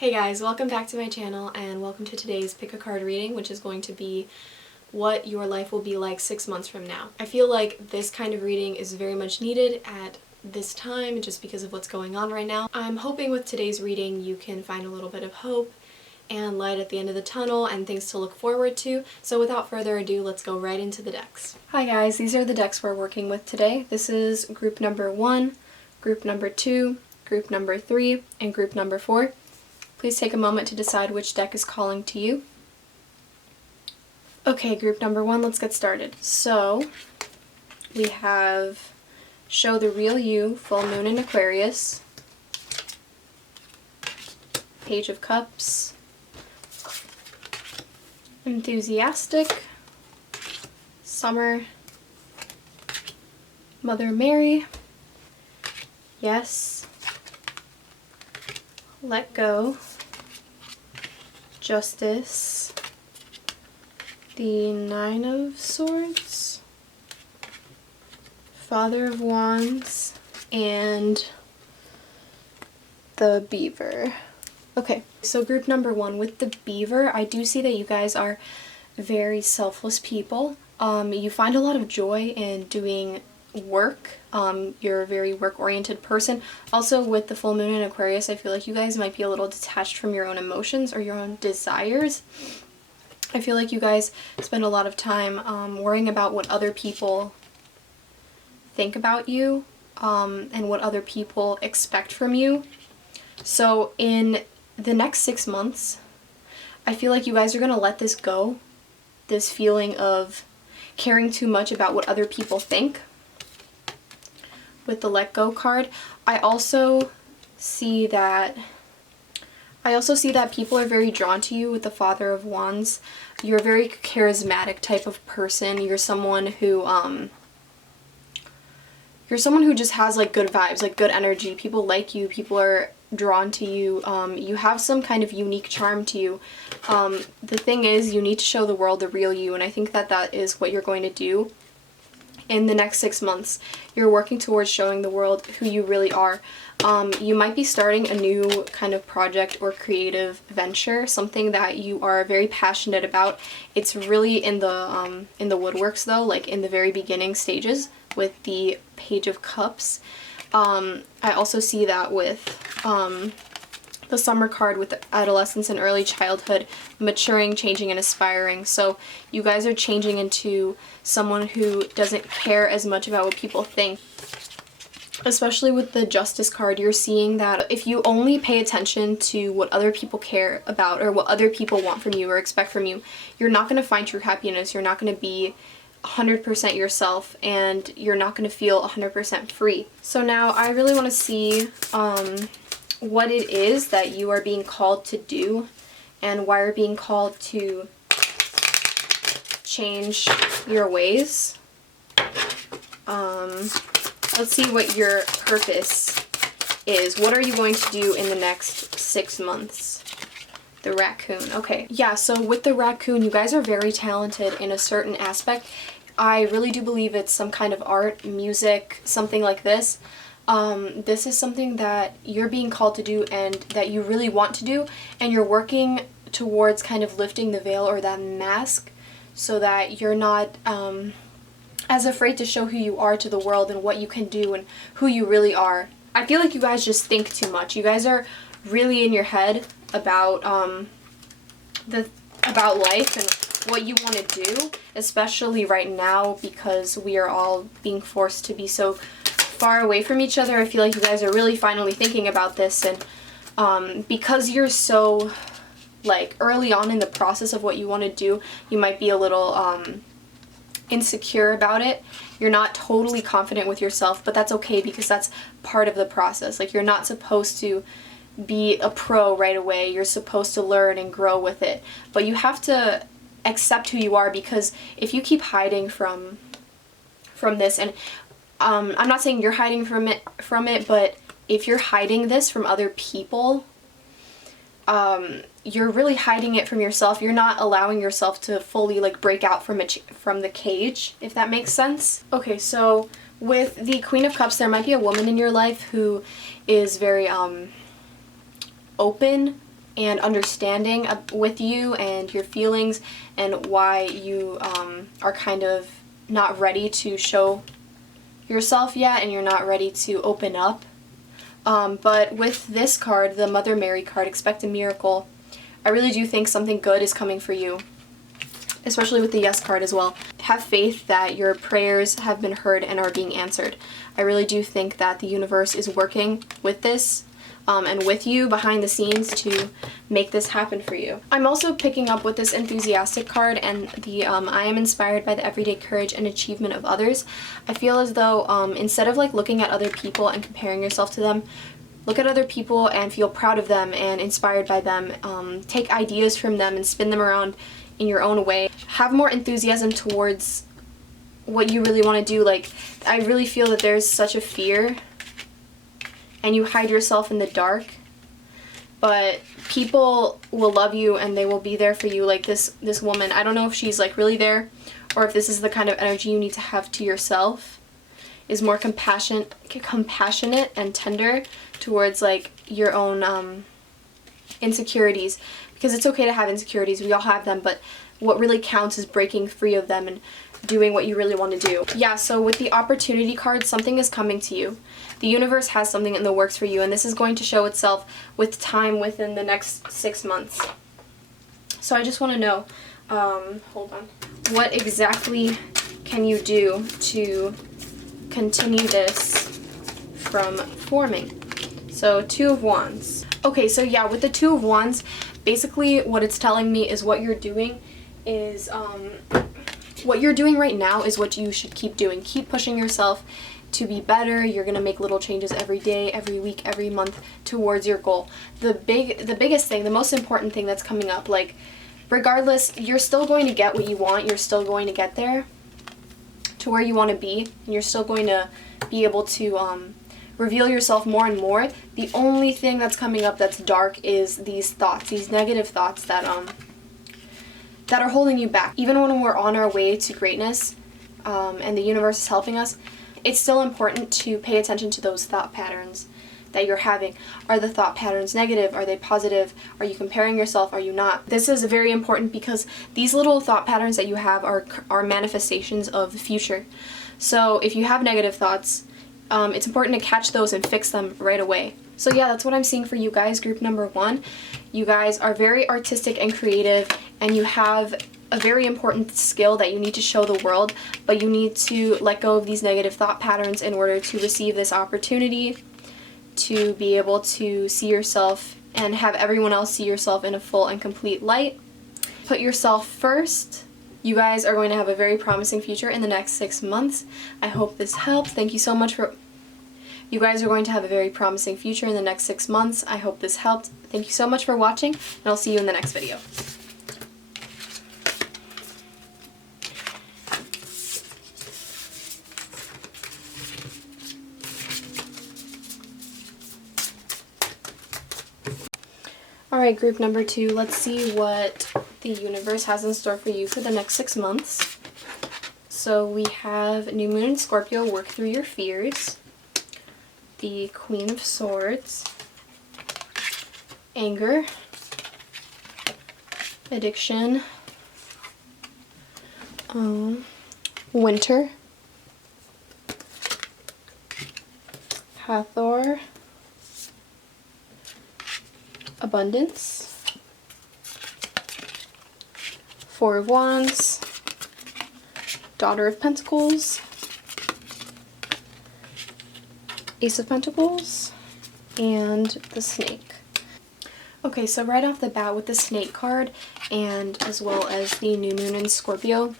Hey guys, welcome back to my channel and welcome to today's pick a card reading, which is going to be what your life will be like 6 months from now. I feel like this kind of reading is very much needed at this time just because of what's going on right now. I'm hoping with today's reading you can find a little bit of hope and light at the end of the tunnel and things to look forward to. So without further ado, let's go right into the decks. Hi guys, these are the decks we're working with today. This is group number 1, group number 2, group number 3, and group number 4. Please take a moment to decide which deck is calling to you. Okay, group number 1, let's get started. So, we have Show the Real You, Full Moon in Aquarius, Page of Cups, Enthusiastic, Summer, Mother Mary, Yes, Let Go, Justice, the Nine of Swords, Father of Wands, and the Beaver. Okay, so group number 1, with the Beaver, I do see that you guys are very selfless people. You find a lot of joy in doing work. You're a very work-oriented person. Also, with the full moon in Aquarius, I feel like you guys might be a little detached from your own emotions or your own desires. I feel like you guys spend a lot of time worrying about what other people think about you and what other people expect from you. So in the next 6 months, I feel like you guys are going to let this go, this feeling of caring too much about what other people think. With the Let Go card, I also see that people are very drawn to you with the Father of Wands. You're a very charismatic type of person. You're someone who just has like good vibes, like good energy. People like you, people are drawn to you. You have some kind of unique charm to you. The thing is, you need to show the world the real you, and I think that that is what you're going to do. In the next 6 months, you're working towards showing the world who you really are. You might be starting a new kind of project or creative venture, something that you are very passionate about. It's really in the woodworks though, like in the very beginning stages with the Page of Cups. I also see that with the Summer card with adolescence and early childhood, maturing, changing, and aspiring. So you guys are changing into someone who doesn't care as much about what people think. Especially with the Justice card, you're seeing that if you only pay attention to what other people care about or what other people want from you or expect from you, you're not going to find true happiness. You're not going to be 100% yourself, and you're not going to feel 100% free. So now I really want to see what it is that you are being called to do and why you're being called to change your ways. Let's see what your purpose is. What are you going to do in the next 6 months? The raccoon. Okay. Yeah, so with the raccoon, you guys are very talented in a certain aspect. I really do believe it's some kind of art, music, something like this. This is something that you're being called to do and that you really want to do, and you're working towards kind of lifting the veil or that mask so that you're not as afraid to show who you are to the world and what you can do and who you really are. I feel like you guys just think too much. You guys are really in your head about about life and what you want to do, especially right now because we are all being forced to be so far away from each other. I feel like you guys are really finally thinking about this, and because you're so like early on in the process of what you want to do, you might be a little insecure about it. You're not totally confident with yourself, but that's okay because that's part of the process. Like, you're not supposed to be a pro right away. You're supposed to learn and grow with it, but you have to accept who you are, because if you keep hiding from this, and I'm not saying you're hiding from it, but if you're hiding this from other people, you're really hiding it from yourself. You're not allowing yourself to fully like break out from the cage, if that makes sense. Okay, so with the Queen of Cups, there might be a woman in your life who is very open and understanding with you and your feelings and why you are kind of not ready to show yourself yet and you're not ready to open up. But with this card, the Mother Mary card, Expect a Miracle, I really do think something good is coming for you, especially with the Yes card as well. Have faith that your prayers have been heard and are being answered. I really do think that the universe is working with this and with you behind the scenes to make this happen for you. I'm also picking up with this Enthusiastic card and the I am inspired by the everyday courage and achievement of others. I feel as though instead of like looking at other people and comparing yourself to them, look at other people and feel proud of them and inspired by them. Take ideas from them and spin them around in your own way. Have more enthusiasm towards what you really want to do. Like, I really feel that there's such a fear and you hide yourself in the dark, but people will love you and they will be there for you. Like this woman, I don't know if she's like really there or if this is the kind of energy you need to have to yourself, is more compassionate and tender towards like your own insecurities, because it's okay to have insecurities, we all have them, but what really counts is breaking free of them and doing what you really want to do. Yeah, so with the Opportunity card, something is coming to you. The universe has something in the works for you, and this is going to show itself with time within the next 6 months. So I just want to know, hold on, what exactly can you do to continue this from forming? So Two of Wands. Okay, so yeah, with the Two of Wands, basically what it's telling me is what you're doing is, what you're doing right now is what you should keep doing. Keep pushing yourself to be better. You're going to make little changes every day, every week, every month towards your goal. The biggest thing, the most important thing that's coming up, like, regardless, you're still going to get what you want. You're still going to get there to where you want to be, and you're still going to be able to reveal yourself more and more. The only thing that's coming up that's dark is these thoughts, these negative thoughts that are holding you back. Even when we're on our way to greatness and the universe is helping us, it's still important to pay attention to those thought patterns that you're having. Are the thought patterns negative? Are they positive? Are you comparing yourself? Are you not? This is very important because these little thought patterns that you have are manifestations of the future. So if you have negative thoughts, it's important to catch those and fix them right away. So yeah, that's what I'm seeing for you guys, group number 1. You guys are very artistic and creative, and you have a very important skill that you need to show the world, but you need to let go of these negative thought patterns in order to receive this opportunity to be able to see yourself and have everyone else see yourself in a full and complete light. Put yourself first. You guys are going to have a very promising future in the next 6 months. I hope this helped. Thank you so much for... You guys are going to have a very promising future in the next 6 months. I hope this helped. Thank you so much for watching, and I'll see you in the next video. Alright, group number 2, let's see what the universe has in store for you for the next 6 months. So we have New Moon in Scorpio, work through your fears. The Queen of Swords, anger, addiction, winter, Hathor, abundance, Four of Wands, Daughter of Pentacles, Ace of Pentacles, and the Snake. Okay, so right off the bat with the Snake card, and as well as the New Moon in Scorpio,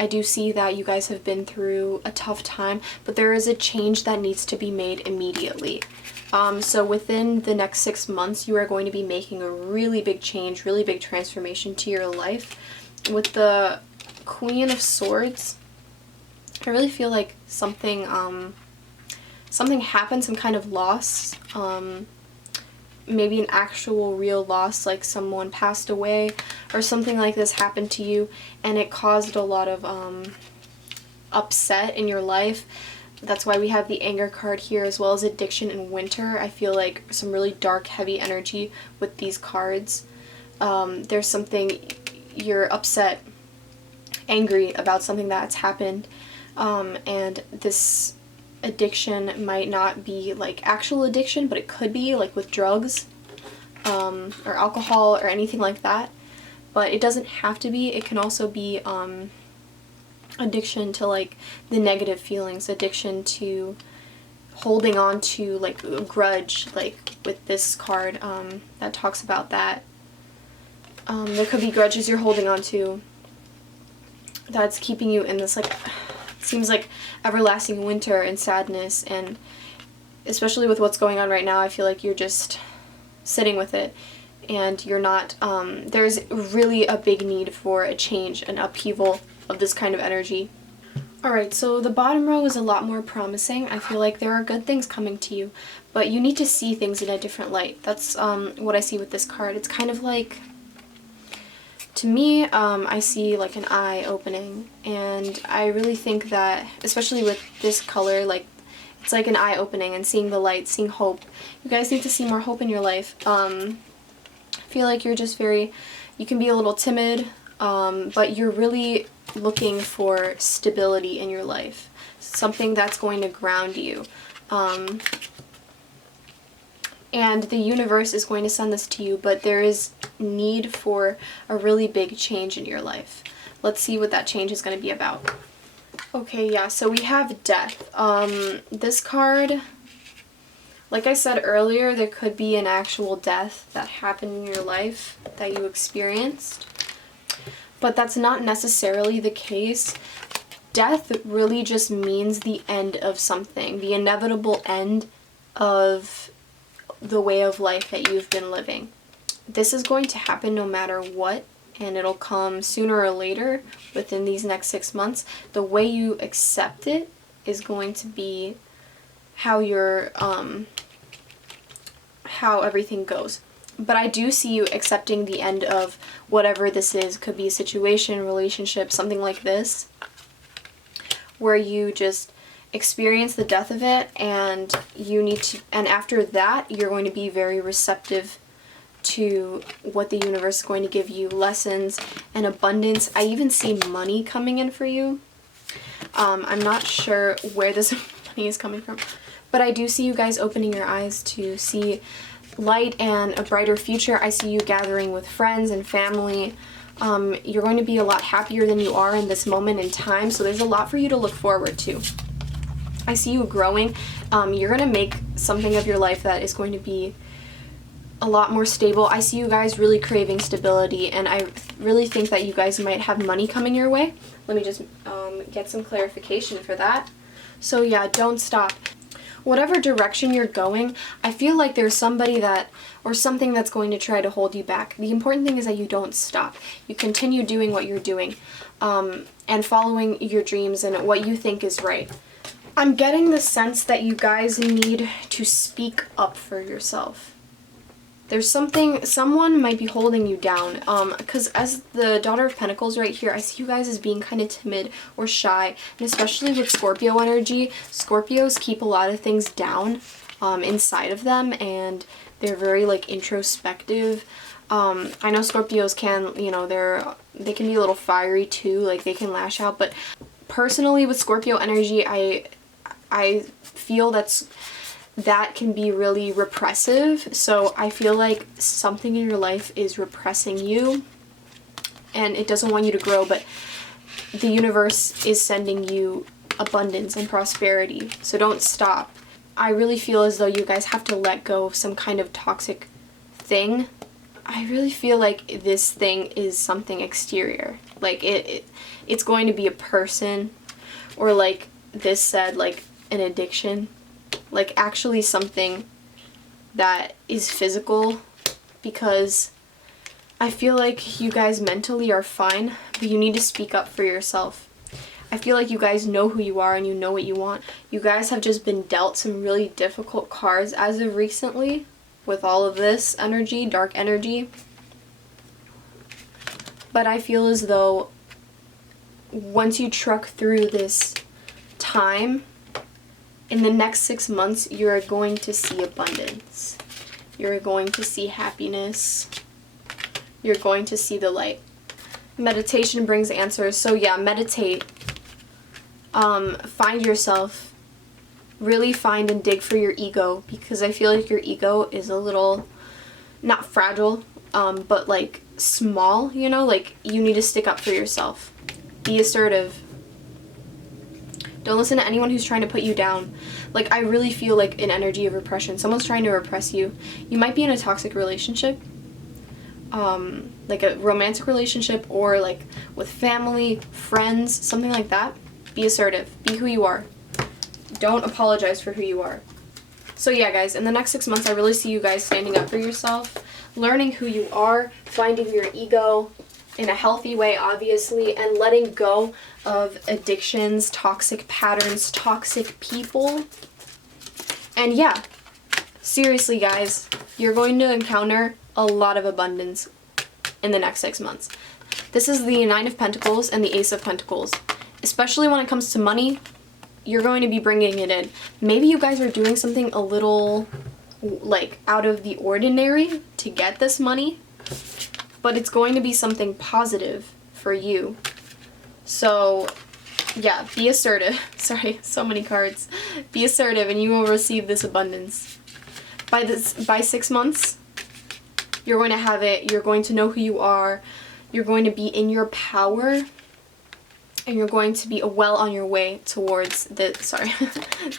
I do see that you guys have been through a tough time, but there is a change that needs to be made immediately. So within the next 6 months, you are going to be making a really big change, really big transformation to your life. With the Queen of Swords, I really feel like something happened, some kind of loss, maybe an actual real loss, like someone passed away or something like this happened to you, and it caused a lot of upset in your life. That's why we have the anger card here, as well as addiction and winter. I feel like some really dark, heavy energy with these cards. There's something, you're upset, angry about something that's happened, and this addiction might not be like actual addiction, but it could be like with drugs, or alcohol or anything like that. But it doesn't have to be. It can also be addiction to like the negative feelings, addiction to holding on to like a grudge, like with this card that talks about that. There could be grudges you're holding on to that's keeping you in this, like, seems like everlasting winter and sadness, and especially with what's going on right now, I feel like you're just sitting with it, and you're not, there's really a big need for a change, an upheaval of this kind of energy. Alright, so the bottom row is a lot more promising. I feel like there are good things coming to you, but you need to see things in a different light. That's what I see with this card. It's kind of like, to me, I see like an eye opening, and I really think that, especially with this color, like, it's like an eye opening and seeing the light, seeing hope. You guys need to see more hope in your life. I feel like you're just you can be a little timid, but you're really looking for stability in your life, something that's going to ground you. And the universe is going to send this to you, but there is need for a really big change in your life. Let's see what that change is going to be about. Okay, yeah, so we have death. This card, like I said earlier, there could be an actual death that happened in your life that you experienced, but that's not necessarily the case. Death really just means the end of something, the inevitable end of the way of life that you've been living. This is going to happen no matter what, and it'll come sooner or later within these next 6 months. The way you accept it is going to be how how everything goes. But I do see you accepting the end of whatever this is. Could be a situation, relationship, something like this, where you just experience the death of it, and and after that you're going to be very receptive to what the universe is going to give you, lessons and abundance. I even see money coming in for you. I'm not sure where this money is coming from, but I do see you guys opening your eyes to see light and a brighter future. I see you gathering with friends and family. You're going to be a lot happier than you are in this moment in time, so there's a lot for you to look forward to. I see you growing. You're going to make something of your life that is going to be a lot more stable. I see you guys really craving stability, and I really think that you guys might have money coming your way. Let me just get some clarification for that. So yeah, don't stop. Whatever direction you're going, I feel like there's somebody or something that's going to try to hold you back. The important thing is that you don't stop. You continue doing what you're doing, and following your dreams and what you think is right. I'm getting the sense that you guys need to speak up for yourself. There's someone might be holding you down, because as the Daughter of Pentacles right here, I see you guys as being kind of timid or shy, and especially with Scorpio energy, Scorpios keep a lot of things down inside of them, and they're very like introspective. I know Scorpios can, they can be a little fiery too, like they can lash out, but personally with Scorpio energy, I feel that can be really repressive. So I feel like something in your life is repressing you and it doesn't want you to grow, but the universe is sending you abundance and prosperity. So don't stop. I really feel as though you guys have to let go of some kind of toxic thing. I really feel like this thing is something exterior. Like it's going to be a person, or like this said, like an addiction. Like actually something that is physical, because I feel like you guys mentally are fine, but you need to speak up for yourself. I feel like you guys know who you are and you know what you want. You guys have just been dealt some really difficult cards as of recently with all of this energy, dark energy. But I feel as though once you truck through this time, In the next 6 months, you are going to see abundance. You're going to see happiness. You're going to see the light. Meditation brings answers. So yeah, meditate. Find yourself. Really find and dig for your ego, because I feel like your ego is a little, not fragile, but like small, you know? Like, you need to stick up for yourself. Be assertive. Don't listen to anyone who's trying to put you down. Like, I really feel like an energy of repression. Someone's trying to repress you. You might be in a toxic relationship, like a romantic relationship, or like with family, friends, something like that. Be assertive. Be who you are. Don't apologize for who you are. So yeah, guys, in the next 6 months, I really see you guys standing up for yourself, learning who you are, finding your ego in a healthy way, obviously, and letting go of addictions, toxic patterns, toxic people. And yeah, seriously, guys, you're going to encounter a lot of abundance in the next 6 months. This is the Nine of Pentacles and the Ace of Pentacles. Especially when it comes to money, you're going to be bringing it in. Maybe you guys are doing something a little, like, out of the ordinary to get this money, but it's going to be something positive for you. So yeah, be assertive. Sorry, so many cards. Be assertive and you will receive this abundance. By 6 months, you're going to have it. You're going to know who you are. You're going to be in your power. And you're going to be well on your way towards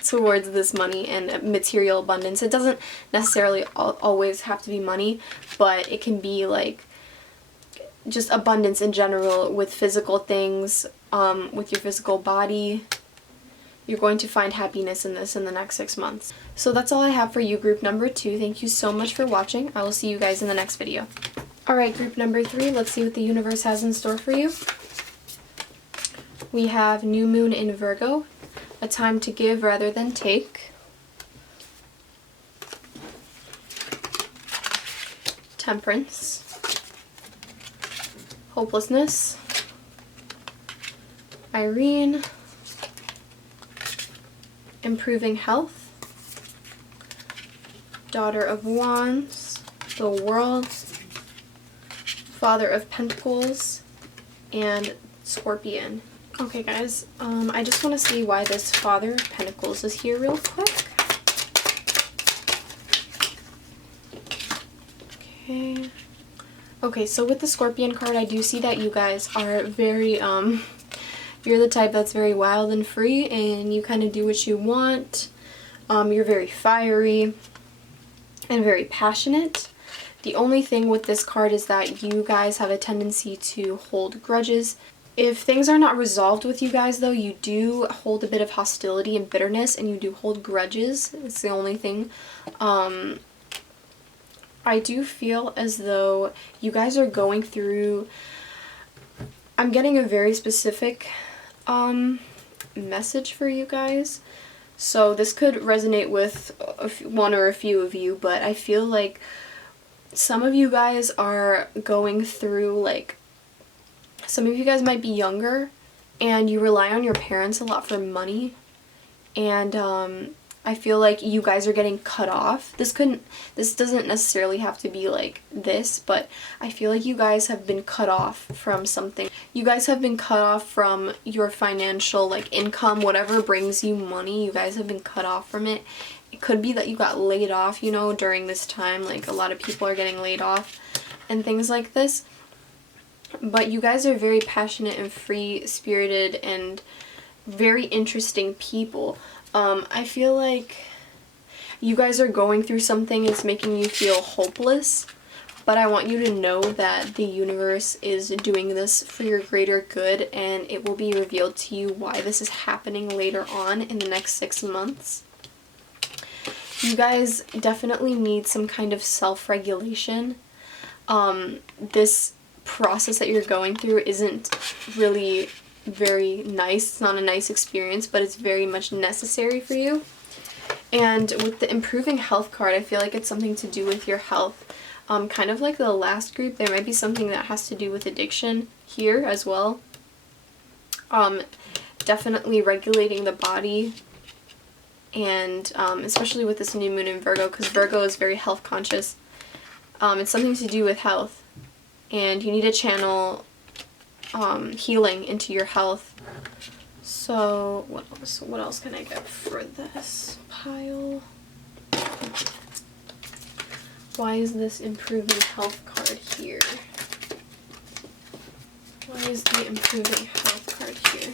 towards this money and material abundance. It doesn't necessarily always have to be money, but it can be like just abundance in general with physical things, with your physical body. You're going to find happiness in this in the next 6 months. So that's all I have for you, group number 2. Thank you so much for watching. I will see you guys in the next video. Alright, group number 3, let's see what the universe has in store for you. We have New Moon in Virgo, a time to give rather than take. Temperance. Hopelessness. Irene. Improving health. Daughter of Wands. The World. Father of Pentacles. And Scorpion. Okay guys, I just want to see why this Father of Pentacles is here real quick. Okay. Okay, so with the Scorpion card, I do see that you guys are very, you're the type that's very wild and free, and you kind of do what you want. You're very fiery and very passionate. The only thing with this card is that you guys have a tendency to hold grudges. If things are not resolved with you guys, though, you do hold a bit of hostility and bitterness, and you do hold grudges. It's the only thing. I do feel as though you guys are going through... I'm getting a very specific message for you guys. So this could resonate with one or a few of you, but I feel like some of you guys are going through, like... Some of you guys might be younger and you rely on your parents a lot for money, and I feel like you guys are getting cut off. This doesn't necessarily have to be like this, but I feel like you guys have been cut off from something. You guys have been cut off from your financial, like, income, whatever brings you money. You guys have been cut off from it. It could be that you got laid off, you know, during this time. Like, a lot of people are getting laid off and things like this. But you guys are very passionate and free-spirited and very interesting people. I feel like you guys are going through something that's making you feel hopeless, but I want you to know that the universe is doing this for your greater good, and it will be revealed to you why this is happening later on in the next 6 months. You guys definitely need some kind of self-regulation. This process that you're going through isn't really very nice. It's not a nice experience, but it's very much necessary for you. And with the improving health card, I feel like it's something to do with your health. Kind of like the last group, there might be something that has to do with addiction here as well. Definitely regulating the body. and especially with this new moon in Virgo, because Virgo is very health conscious. It's something to do with health, and you need to channel healing into your health. So what else can I get for this pile? Why is this improving health card here? Why is the improving health card here?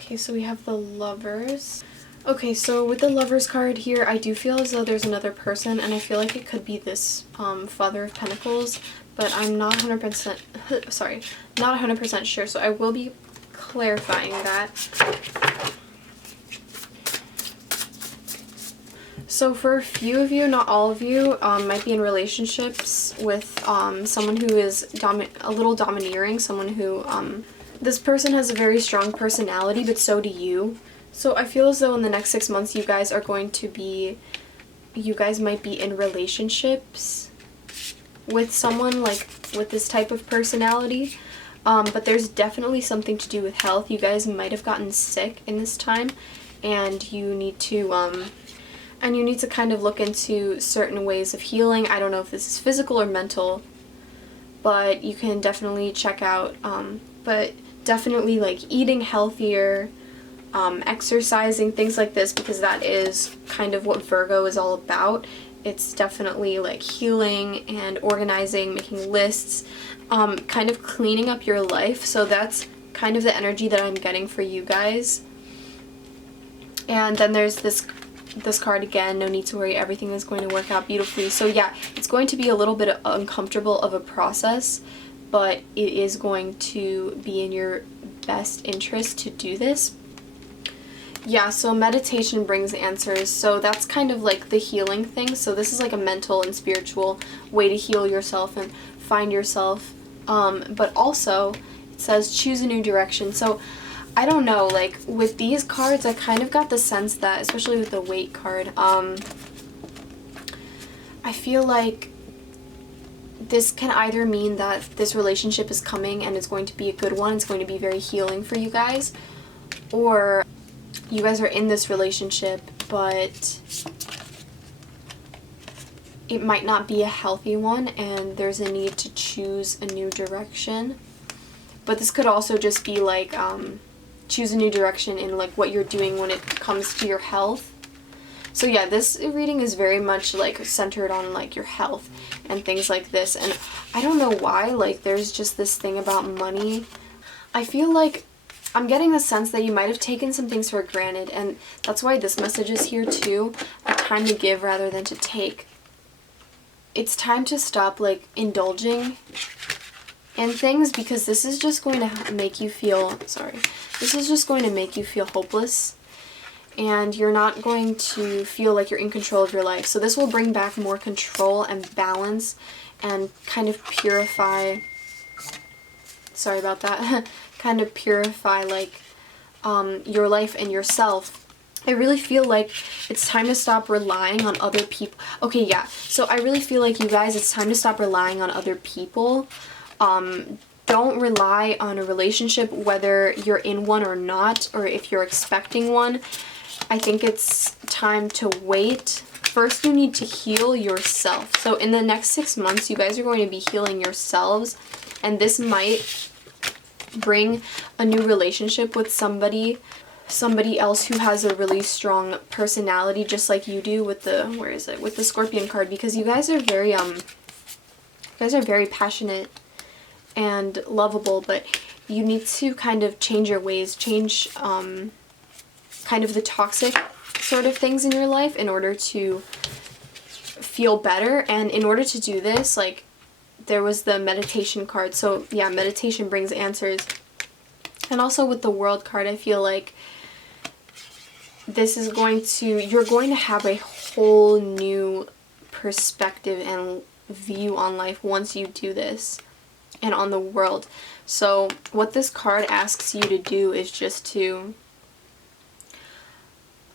Okay, so we have the Lovers. Okay, so with the Lovers card here, I do feel as though there's another person, and I feel like it could be this Father of Pentacles, but I'm not 100%, sorry, not 100% sure, so I will be clarifying that. So for a few of you, not all of you, might be in relationships with someone who is a little domineering, someone who, this person has a very strong personality, but so do you. So I feel as though in the next 6 months you guys might be in relationships with someone like with this type of personality. But there's definitely something to do with health. You guys might have gotten sick in this time, and you need to kind of look into certain ways of healing. I don't know if this is physical or mental, but you can definitely check out, but definitely like eating healthier, exercising, things like this, because that is kind of what Virgo is all about. It's definitely like healing and organizing, making lists, kind of cleaning up your life. So that's kind of the energy that I'm getting for you guys. And then there's this card again, no need to worry, everything is going to work out beautifully. So yeah, it's going to be a little bit uncomfortable of a process, but it is going to be in your best interest to do this. Yeah, so meditation brings answers. So that's kind of like the healing thing. So this is like a mental and spiritual way to heal yourself and find yourself. But also, it says choose a new direction. So I don't know, like with these cards, I kind of got the sense that, especially with the Weight card, I feel like this can either mean that this relationship is coming and it's going to be a good one, it's going to be very healing for you guys, or you guys are in this relationship, but it might not be a healthy one and there's a need to choose a new direction. But this could also just be like, choose a new direction in like what you're doing when it comes to your health. So yeah, this reading is very much like centered on like your health and things like this. And I don't know why, like there's just this thing about money. I feel like I'm getting the sense that you might have taken some things for granted, and that's why this message is here too. A time to give rather than to take. It's time to stop like indulging in things, because this is just going to make you feel, this is just going to make you feel hopeless, and you're not going to feel like you're in control of your life. So this will bring back more control and balance and kind of purify, sorry about that, kind of purify like your life and yourself. I really feel like it's time to stop relying on other people. Okay, yeah, so I really feel like you guys, it's time to stop relying on other people. Don't rely on a relationship, whether you're in one or not, or if you're expecting one. I think it's time to wait. First, you need to heal yourself. So in the next 6 months, you guys are going to be healing yourselves, and this might bring a new relationship with somebody else who has a really strong personality, just like you do with the, with the Scorpion card, because you guys are very passionate and lovable, but you need to kind of change your ways, change kind of the toxic sort of things in your life in order to feel better. And in order to do this, like, there was the meditation card. So yeah, meditation brings answers. And also with the World card, I feel like this is you're going to have a whole new perspective and view on life once you do this, and on the world. So what this card asks you to do is just to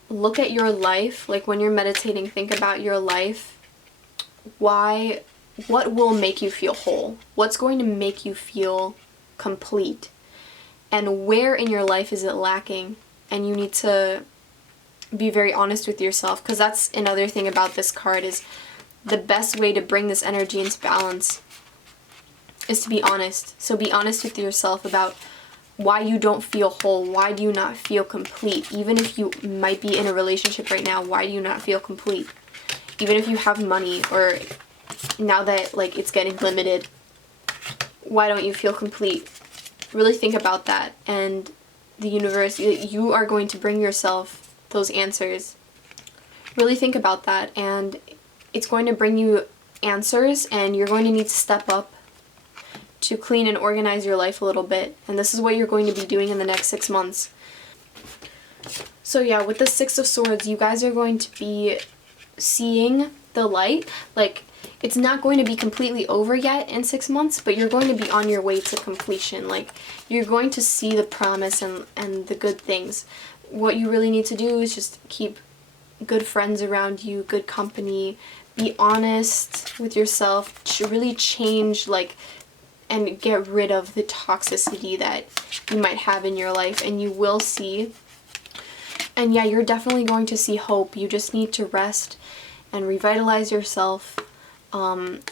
look at your life. Like when you're meditating, think about your life. What will make you feel whole? What's going to make you feel complete? And where in your life is it lacking? and you need to be very honest with yourself, because that's another thing about this card is the best way to bring this energy into balance is to be honest. So be honest with yourself about why you don't feel whole. Why do you not feel complete? Even if you might be in a relationship right now, why do you not feel complete? Even if you have money, or now that like it's getting limited, why don't you feel complete? Really think about that, and the universe, you are going to bring yourself those answers. Really think about that, and it's going to bring you answers, and you're going to need to step up to clean and organize your life a little bit. And this is what you're going to be doing in the next 6 months. So yeah, with the Six of Swords, you guys are going to be seeing the light. Like, it's not going to be completely over yet in 6 months, but you're going to be on your way to completion. Like, you're going to see the promise and the good things. What you really need to do is just keep good friends around you, good company, be honest with yourself, to really change, like, and get rid of the toxicity that you might have in your life, and you will see. And yeah, you're definitely going to see hope. You just need to rest and revitalize yourself,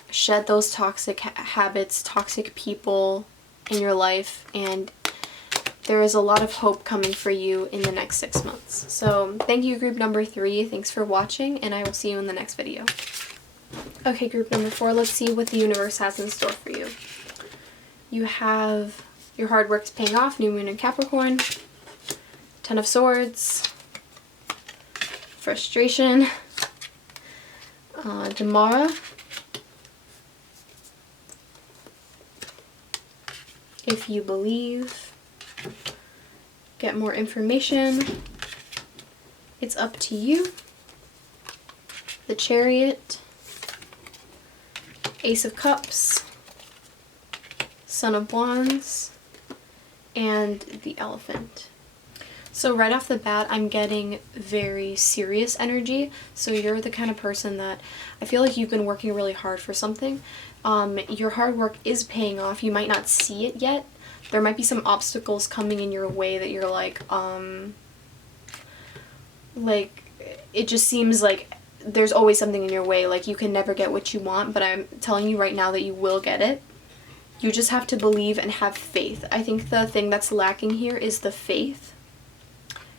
shed those toxic habits, toxic people in your life, and there is a lot of hope coming for you in the next 6 months. So thank you, group number 3. Thanks for watching, and I will see you in the next video. Okay, group number 4, let's see what the universe has in store for you. You have your hard work's paying off, new moon in Capricorn, Ten of Swords, frustration, Damara, if you believe, get more information, it's up to you, the Chariot, Ace of Cups, Son of Wands, and the Elephant. So right off the bat, I'm getting very serious energy. So you're the kind of person that I feel like you've been working really hard for something. Your hard work is paying off. You might not see it yet. There might be some obstacles coming in your way that you're like it just seems like there's always something in your way, like you can never get what you want, but I'm telling you right now that you will get it. You just have to believe and have faith. I think the thing that's lacking here is the faith,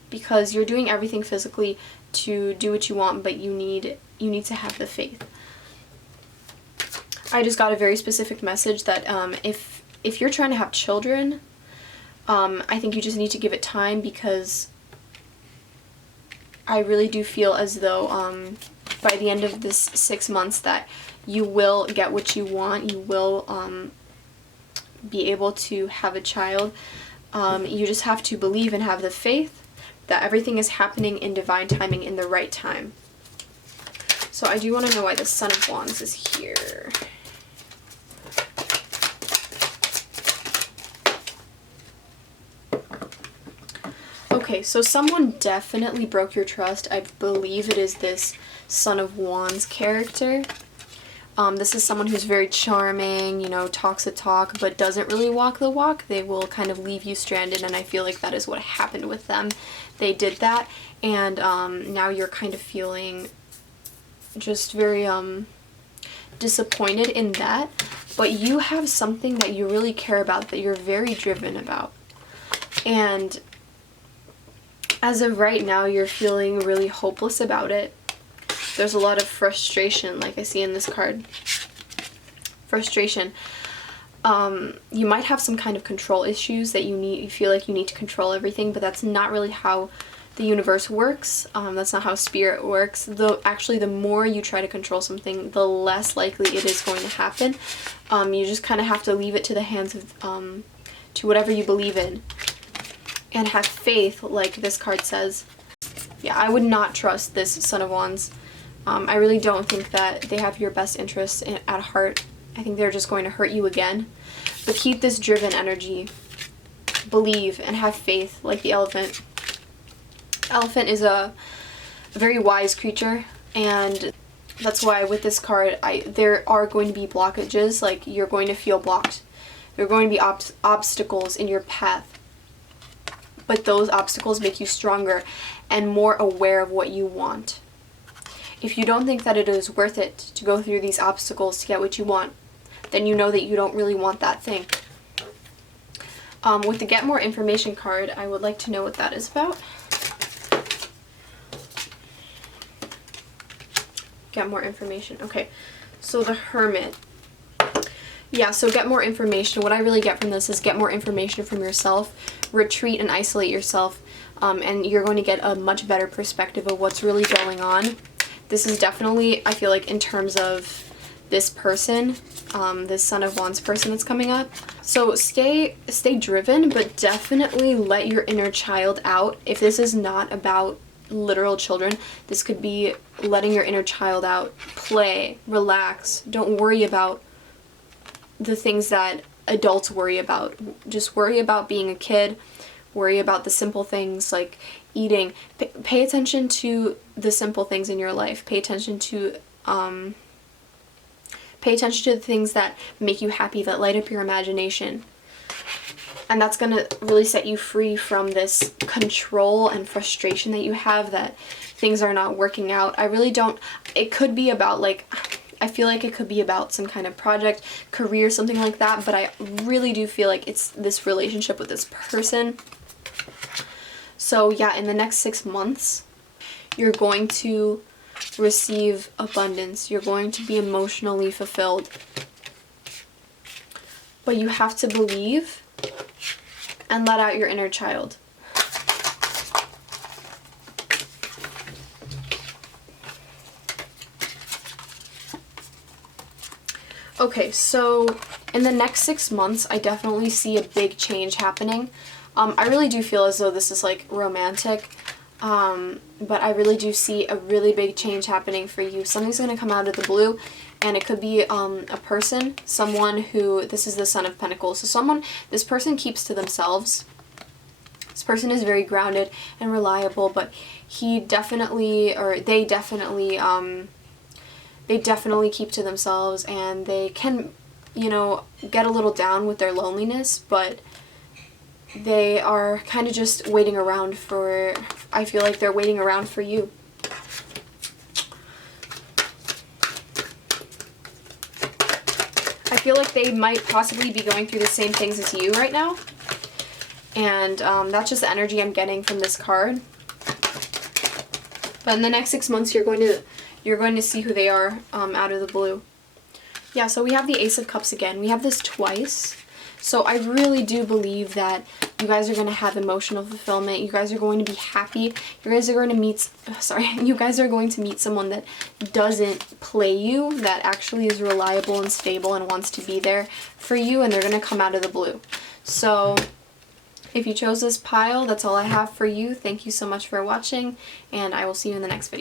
because you're doing everything physically to do what you want, but you need to have the faith. I just got a very specific message that if you're trying to have children, I think you just need to give it time, because I really do feel as though by the end of this 6 months that you will get what you want. You will be able to have a child. You just have to believe and have the faith that everything is happening in divine timing in the right time. So I do want to know why the Son of Wands is here. Okay, so someone definitely broke your trust. I believe it is this Son of Wands character. This is someone who's very charming, you know, talks a talk, but doesn't really walk the walk. They will kind of leave you stranded, and I feel like that is what happened with them. They did that, and now you're kind of feeling just very disappointed in that. But you have something that you really care about, that you're very driven about. And as of right now, you're feeling really hopeless about it. There's a lot of frustration, like I see in this card. Frustration. You might have some kind of control issues that you feel like you need to control everything, but that's not really how the universe works. That's not how spirit works. Though actually, the more you try to control something, the less likely it is going to happen. You just kind of have to leave it to the hands of to whatever you believe in, and have faith, like this card says. Yeah, I would not trust this Son of Wands. I really don't think that they have your best interests at heart. I think they're just going to hurt you again. But keep this driven energy. Believe and have faith, like the Elephant. Elephant is a very wise creature, and that's why with this card, there are going to be blockages. Like, you're going to feel blocked. There are going to be obstacles in your path. but those obstacles make you stronger and more aware of what you want. If you don't think that it is worth it to go through these obstacles to get what you want, then you know that you don't really want that thing. With the Get More Information card, I would like to know what that is about. Get more information. Okay, so the Hermit. Yeah, so get more information. What I really get from this is get more information from yourself, retreat and isolate yourself, and you're going to get a much better perspective of what's really going on. This is definitely, I feel like, in terms of this person, this Son of Wands person that's coming up. So stay driven, but definitely let your inner child out. If this is not about literal children, this could be letting your inner child out. Play, relax, don't worry about the things that adults worry about. Just worry about being a kid, worry about the simple things like eating. Pay attention to the simple things in your life. Pay attention to the things that make you happy, that light up your imagination. And that's going to really set you free from this control and frustration that you have that things are not working out. I really don't, it could be about I feel like it could be about some kind of project, career, something like that, but I really do feel like it's this relationship with this person. So yeah, in the next 6 months, you're going to receive abundance. You're going to be emotionally fulfilled. But you have to believe and let out your inner child. Okay, so in the next 6 months, I definitely see a big change happening. I really do feel as though this is like romantic, but I really do see a really big change happening for you. Something's going to come out of the blue, and it could be a person, someone who, this is the Son of Pentacles, so this person keeps to themselves. This person is very grounded and reliable, but they definitely keep to themselves, and they can, get a little down with their loneliness, but they are kind of just waiting around for, I feel like they're waiting around for you. I feel like they might possibly be going through the same things as you right now, and that's just the energy I'm getting from this card. But in the next 6 months, you're going to see who they are out of the blue. Yeah, so we have the Ace of Cups again. We have this twice. So I really do believe that you guys are going to have emotional fulfillment. You guys are going to be happy. You guys are going to meet someone that doesn't play you, that actually is reliable and stable and wants to be there for you, and they're going to come out of the blue. So if you chose this pile, that's all I have for you. Thank you so much for watching, and I will see you in the next video.